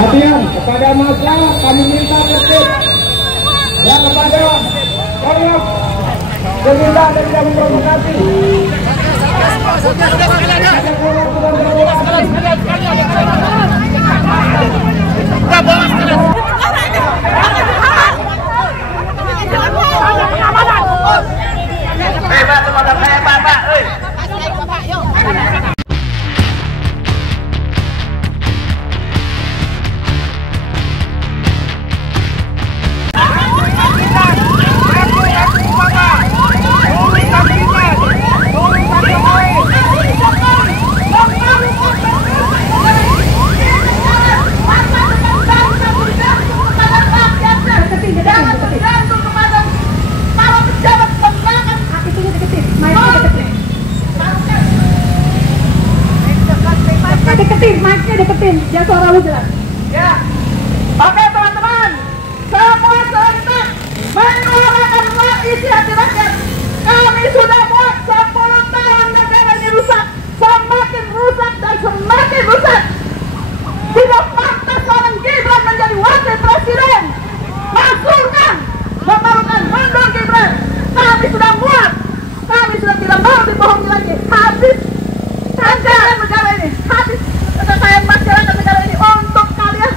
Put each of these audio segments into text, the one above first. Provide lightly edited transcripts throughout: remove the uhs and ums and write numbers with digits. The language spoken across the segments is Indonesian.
Perhatian kepada masa kami minta tertib. Ya, kepada tolong berminta dan tidak memprovokasi. Hebat teman-teman saya Bapak, deketin, ya suara lu jelas. Ya, oke teman-teman, semua serentak menyuarakan isi hati rakyat. Kami sudah buat 10 tahun negara ini rusak, semakin rusak dan semakin rusak. Tidak pantas seorang Gibran menjadi wakil presiden. Masulkan, memalukan, mundur Gibran. Kami sudah muat, kami sudah tidak mau dibohongi lagi. Habis anggaran negara ini, habis kekayaan masyarakat negara ini untuk kalian,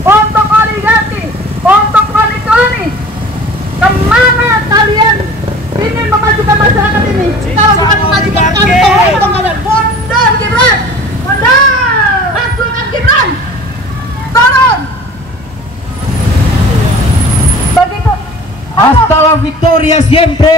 untuk oligarki, untuk kloni-kloni. Kemana kalian ingin memajukan masyarakat ini? Kalau bukan memajukan kantong kalian, mundur Gibran, mundur, masulkan Gibran, turun. Begitu. Hasta la victoria siempre,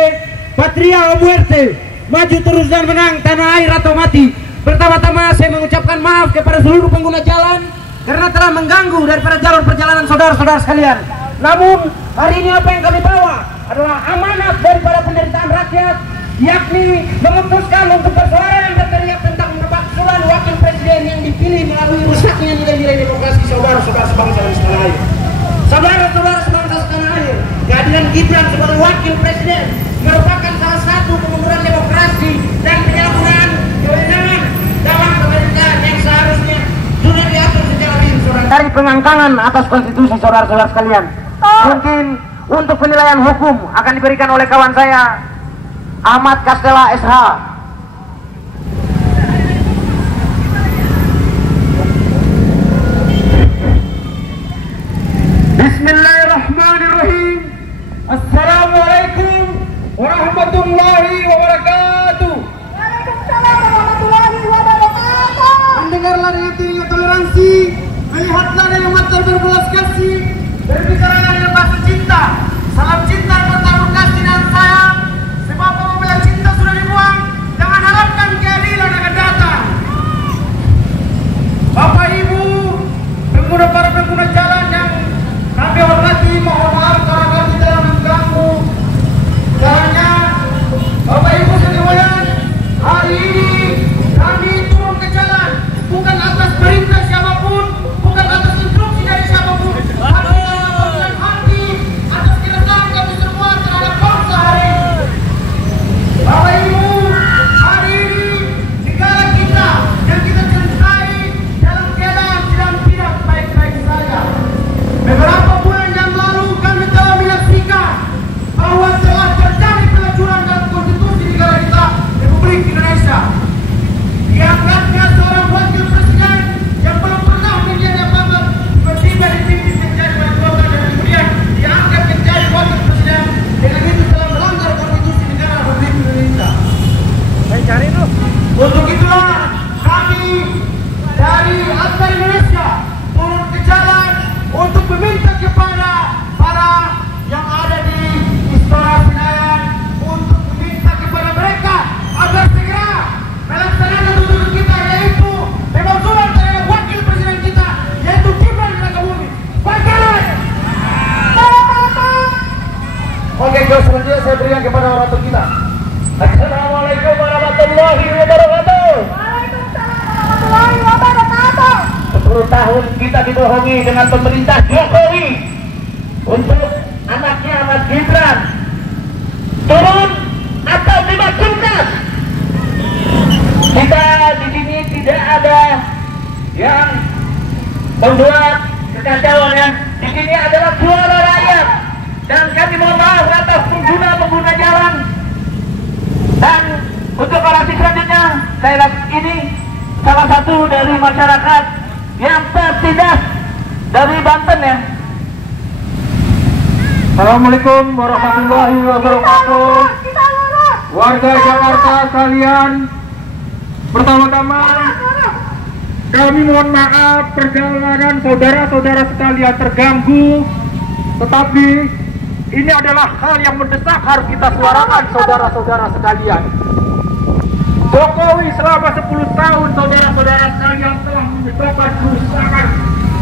patria o muerte. Maju terus dan menang, tanah air atau mati. Pertama-tama saya mengucapkan maaf kepada seluruh pengguna jalan karena telah mengganggu daripada jalur perjalanan saudara-saudara sekalian. Namun hari ini apa yang kami bawa adalah amanat daripada penderitaan rakyat, yakni memutuskan untuk bersuara dan berteriak tentang pemakzulan wakil presiden yang dipilih melalui rusaknya nilai-nilai demokrasi saudara-saudara sebangsa dan setanah air. Saudara-saudara sebangsa setanah air, kehadiran Gibran sebagai wakil presiden merupakan salah satu kemunduran demokrasi dan penyalahgunaan kewenangan dalam pemerintahan yang seharusnya sudah diatur secara rinci dari pengangkangan atas konstitusi saudara-saudara sekalian. Mungkin untuk penilaian hukum akan diberikan oleh kawan saya Ahmad Castella SH. Bismillahirrahmanirrahim. Assalamualaikum warahmatullahi wabarakatuh. Waalaikumsalam warahmatullahi wabarakatuh. Mendengarlah dengan tingginya toleransi, melihatlah dengan mata berbelas kasih, berbicara dengan bahasa cinta. Salam cinta bertabur kasih dan sayang. Sebab apabila cinta sudah dibuang, jangan harapkan keadilan akan datang. Bapak Ibu, para pengguna jalan yang kami hormati, mohon maaf karena kami telah mengganggu jalannya. Bapak Ibu sekalian, hari ini kami turun ke jalan bukan atas perintah siapapun, bukan atas instruksi dari siapapun, tapi atas hati, atas keresahan kami semua terhadap bangsa hari ini. Bapak Ibu, hari ini negara kita yang kita cintai dalam keadaan tidak baik-baik saja. Beberapa bulan yang lalu kami telah menyaksikan bahwa telah terjadi pelacuran dalam konstitusi negara kita, Republik Indonesia. Diangkatnya seorang wakil presiden yang belum pernah menjadi apa-apa, tiba-tiba dipimpin menjadi wali kota dan kemudian diangkat menjadi wakil presiden. Dengan itu telah melanggar konstitusi negara Republik Indonesia. Saya cari lu. Untuk itulah kami dari Akbar Indonesia turun ke jalan untuk meminta kepada para yang ada di Istora Senayan, untuk meminta kepada mereka agar segera melaksanakan tuntutan kita, yaitu pemakzulan terhadap wakil presiden kita, yaitu Gibran Rakabumi. Bagaimana? Oke, selanjutnya saya berikan kepada orang kita. Assalamualaikum warahmatullahi wabarakatuh. Waalaikumsalam warahmatullahi wabarakatuh. 10 tahun kita dibohongi dengan pemerintah Jokowi untuk anaknya Mas Gibran turun atau dimaksudkan. Kita di sini tidak ada yang membuat kekacauan ya. Di sini adalah suara rakyat dan kami mohon maaf atas pengguna jalan. Dan untuk orasi selanjutnya, saya ini salah satu dari masyarakat yang tertindas dari Banten ya. Assalamualaikum warahmatullahi wabarakatuh. Warga Jakarta sekalian, pertama-tama kami mohon maaf perjalanan saudara-saudara sekalian terganggu, tetapi ini adalah hal yang mendesak harus kita suarakan saudara-saudara sekalian. Jokowi selama 10 tahun saudara-saudara sekalian telah menyebabkan kerusakan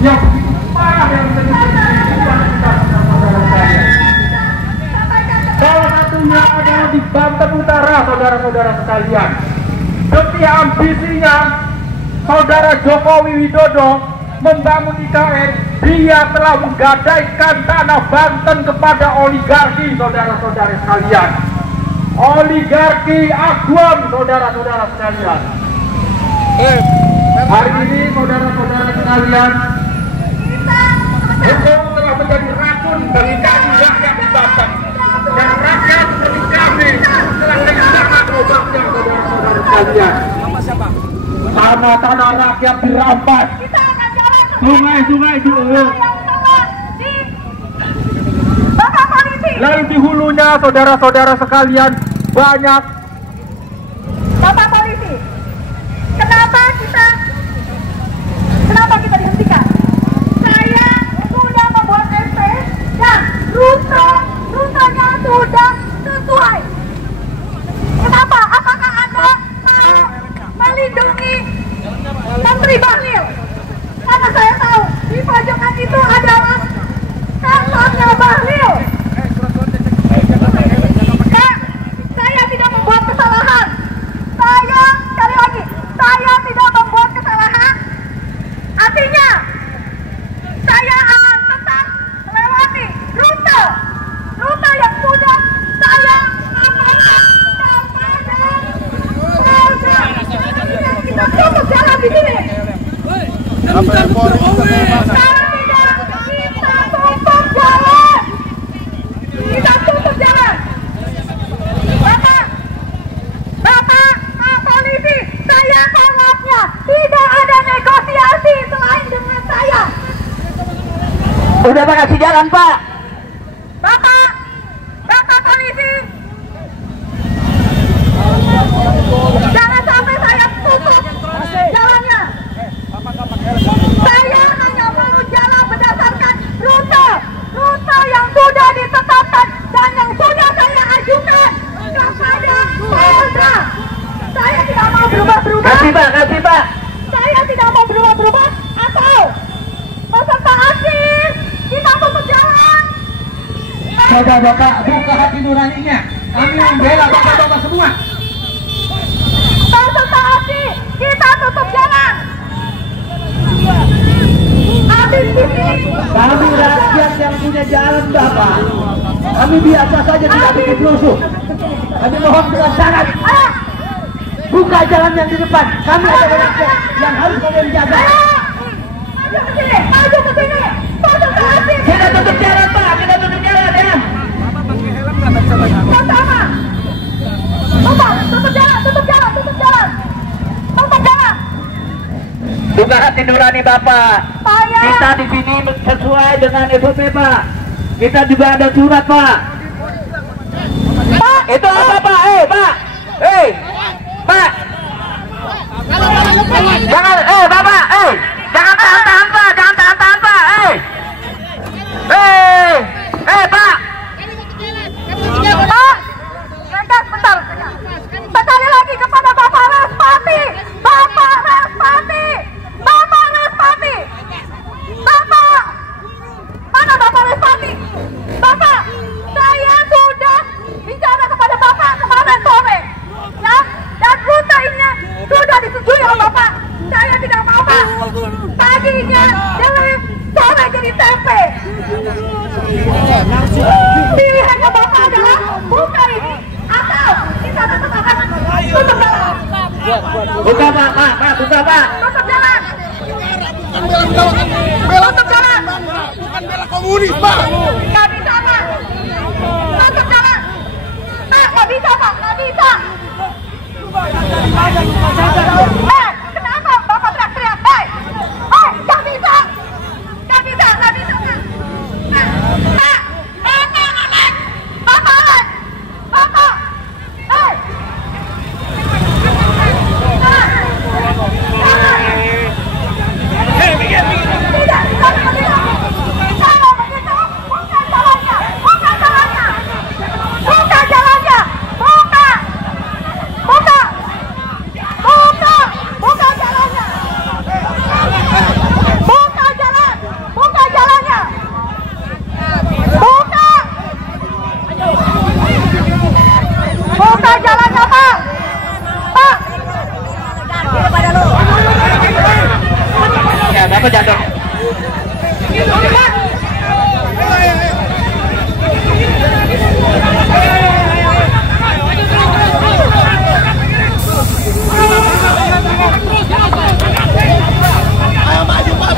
yang begitu parah yang terjadi di saudara sekalian. Salah satunya adalah di Banten Utara saudara-saudara sekalian. Demi ambisinya saudara Jokowi Widodo membangun IKN, dia telah menggadaikan tanah Banten kepada oligarki saudara-saudara sekalian. Oligarki Aguan saudara-saudara sekalian. Hari ini saudara-saudara sekalian, hukum telah menjadi racun bagi kami rakyat di Banten. Dan rakyat seperti kami telah kehilangan obatnya saudara-saudara sekalian. Tanah-tanah rakyat dirampas, sungai-sungai diurus. Lalu di hulunya saudara-saudara sekalian banyak. Bapak polisi, kenapa kita dihentikan? Saya sudah membuat SP dan rutanya sudah sesuai. Kenapa? Apakah Anda mau melindungi Menteri Bahlil? Karena saya tahu di pojokan itu adalah kantornya Bahlil. Saya tidak membuat kesalahan. Sekali lagi, saya tidak membuat kesalahan. Artinya, saya akan tetap melewati rute yang sudah saya amankan kepada kita tutup jalan di sini. Kita tutup jalan. Bapak polisi, saya tangkapnya. Tidak ada negosiasi selain dengan saya. Udah Pak, kasih jalan Pak. Bapak polisi, jangan sampai saya tutup jalannya. Saya hanya mau jalan berdasarkan rute yang sudah ditetapkan dan yang sudah saya ajukan kepada Polda. Saya tidak mau berubah-berubah. Kasih Pak. Saya tidak mau berubah-berubah atau peserta aksi kita tutup jalan. Bapak buka hati nuraninya. Kami membela bapak-bapak semua. Peserta aksi kita tutup jalan. Habis ini Kami rakyat yang punya jalan Bapak. Kami biasa saja tidak bikin rusuh. Kami mohon dengan sangat. Buka jalan yang di depan. Kami adalah rakyat yang harus kalian jaga. maju ke sini. Peserta aksi Kita tutup jalan Pak. Kita tutup jalan ya. pertama. Bapak, tutup jalan. Tutup jalan. Buka hati nurani Bapak. Saya Kita di sini sesuai dengan SOP Pak. Kita juga ada surat Pak. Pak, Itu apa Pak? Pak. Pak. Jangan, Bapak, jangan tahan-tahan Pak. Jangan tahan-tahan Pak. Pak. Pak, bentar. Sekali lagi kepada Bapak Respati. Bapak, mana Bapak Respati? Bapak, saya sudah bicara kepada Bapak kemarin sore, ya, dan rute ini sudah disetujui oleh Bapak. Saya tidak mau Pak, paginya jelek, sore jadi tempe. Pilihannya Bapak adalah buka ini atau kita tetap akan tutup jalan. Buka Pak, buka Pak. Tutup jalan. Tutup jalan. komunis, Pak. Nggak bisa, Pak. Tutup jalan. Pak, nggak bisa, Pak. Nggak bisa. Kenapa Bapak teriak-teriak? Nggak bisa. Nggak bisa, nggak bisa, Pak. Bapak. Bapak jatuh. Maju Pak,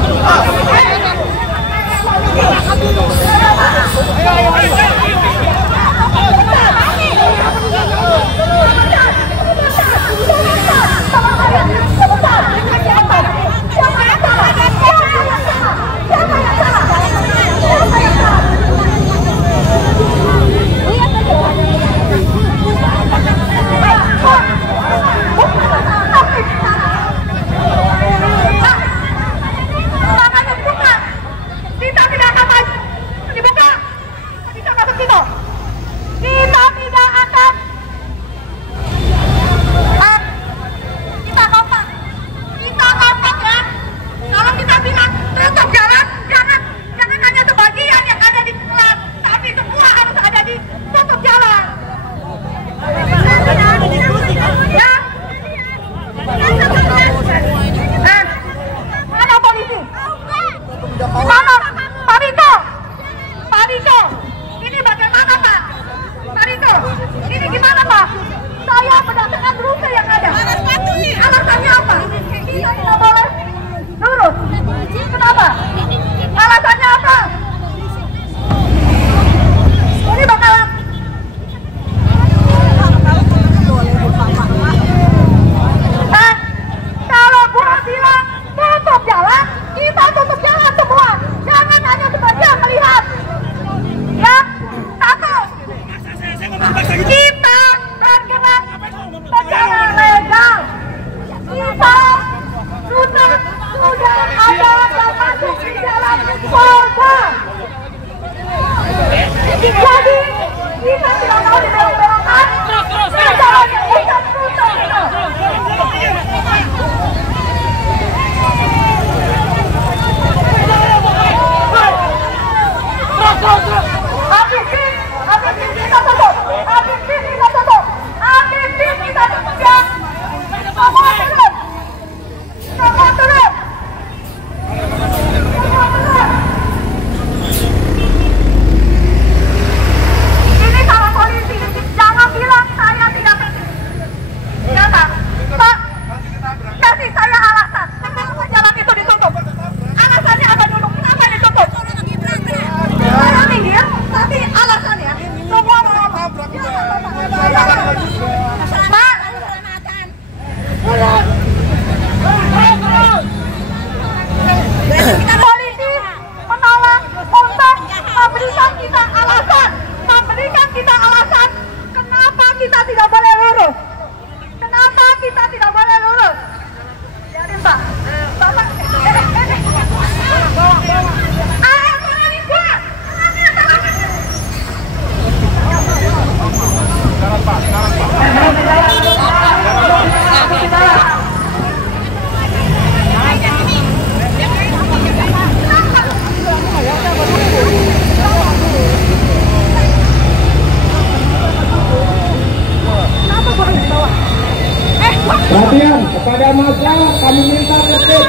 Perhatian kepada massa, kami minta tertib.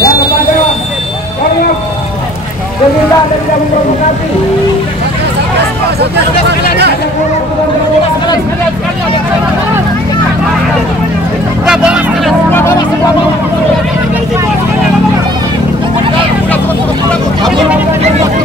Ya, kepada Korlap, diminta dan tidak memprovokasi. Semua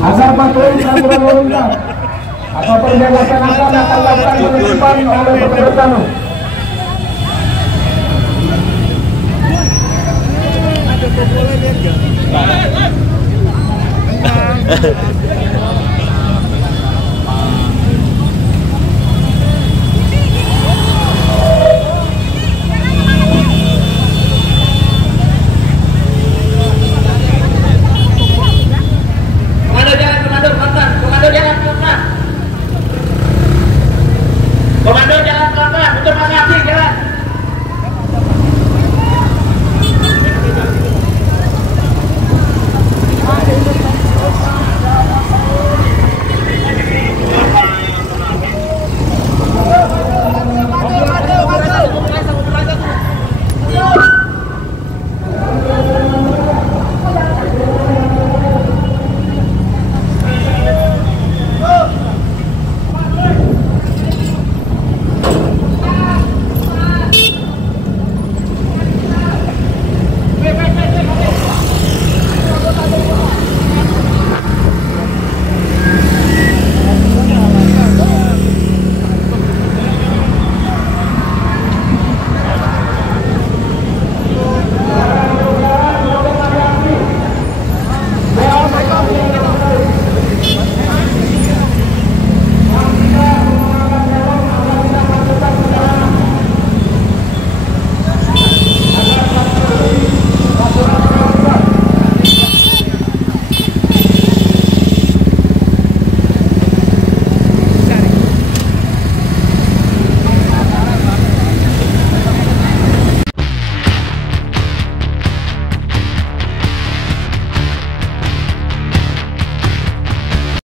Agar patuhi aturan lalu lintas apapun yang dilaksanakan akan dilakukan penertiban oleh petugas utama. Komando jalan pelan-pelan, untuk mengatasi jalan.